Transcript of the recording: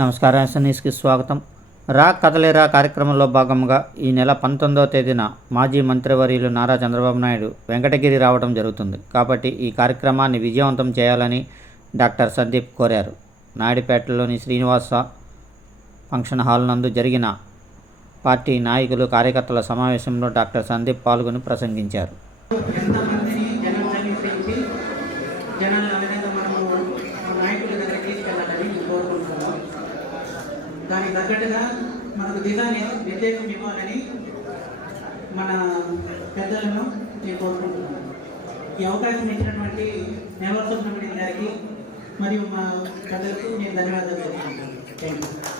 నమస్కారం. ఎస్ఎన్ఎస్కి స్వాగతం. రా కదలిరా కార్యక్రమంలో భాగంగా ఈ నెల 19వ తేదీన మాజీ మంత్రివర్యులు నారా చంద్రబాబు నాయుడు వెంకటగిరి రావడం జరుగుతుంది. కాబట్టి ఈ కార్యక్రమాన్ని విజయవంతం చేయాలని డాక్టర్ సందీప్ కోరారు. నాయుడుపేటలోని శ్రీనివాస ఫంక్షన్ హాల్ నందు జరిగిన పార్టీ నాయకులు కార్యకర్తల సమావేశంలో డాక్టర్ సందీప్ పాల్గొని ప్రసంగించారు. దానికి తగ్గట్టుగా మనకు నిర్దేశం ఇవ్వాలని మన పెద్దలను నేను కోరుకుంటున్నాను. ఈ అవకాశం ఇచ్చినటువంటి నెవర్ సుబ్రహ్మణ్యం గారికి మరియు మా పెద్దలకు నేను ధన్యవాదాలు తెలుపుతున్నాను. Thank you.